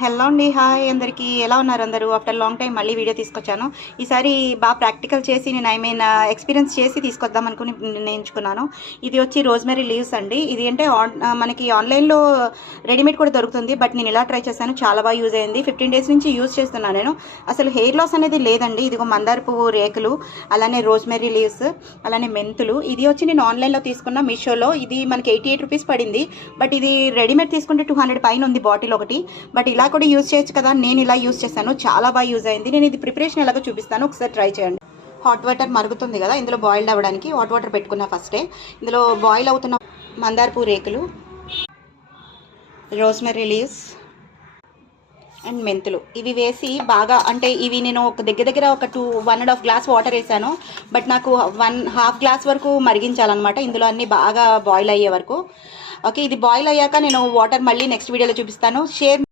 Hello అండి, hi అందరికీ. ఎలా ఉన్నారు అందరూ? ఆఫ్టర్ లాంగ్ టైం మళ్ళీ వీడియో తీసుకొచ్చాను. ఈసారి బాగా ప్రాక్టికల్ చేసి నేను ఎక్స్పీరియన్స్ చేసి తీసుకొద్దాం అనుకుని నిర్ణయించుకున్నాను. ఇది వచ్చి రోజ్మెరీ లీవ్స్ అండి. ఇది అంటే మనకి ఆన్లైన్లో రెడీమేడ్ కూడా దొరుకుతుంది. బట్ నేను ఇలా ట్రై చేశాను, చాలా బాగా యూజ్ అయింది. 15 days నుంచి యూజ్ చేస్తున్నాను నేను. అసలు హెయిర్ లాస్ అనేది లేదండి. ఇదిగో మందార పువ్వు రేకులు, అలానే రోజ్మెరీ లీవ్స్, అలానే మెంతులు. ఇది వచ్చి నేను ఆన్లైన్లో తీసుకున్న మీషోలో. ఇది మనకి 88 రూపీస్ పడింది. బట్ ఇది రెడీమేడ్ తీసుకుంటే 200 పైన ఉంది బాటిల్ ఒకటి. బట్ ఇలా కూడా యూజ్ చేయొచ్చు కదా. నేను ఇలా యూజ్ చేశాను, చాలా బాగా యూజ్ అయింది. నేను ఇది ప్రిపరేషన్ ఎలాగో చూపిస్తాను, ఒకసారి ట్రై చేయండి. హాట్ వాటర్ మరుగుతుంది కదా, ఇందులో బాయిల్డ్ అవ్వడానికి హాట్ వాటర్ పెట్టుకున్నా ఫస్టే. ఇందులో బాయిల్ అవుతున్న మందార పువ్వు రేకులు, రోజ్మెరీ లీవ్స్ అండ్ మెంతులు ఇవి వేసి బాగా, అంటే ఇవి నేను ఒక దగ్గర ఒక 1.5 గ్లాస్ వాటర్ వేసాను. బట్ నాకు 1/2 గ్లాస్ వరకు మరిగించాలన్నమాట, ఇందులో అన్నీ బాగా బాయిల్ అయ్యే వరకు. ఓకే, ఇది బాయిల్ అయ్యాక నేను వాటర్ మళ్ళీ నెక్స్ట్ వీడియోలో చూపిస్తాను.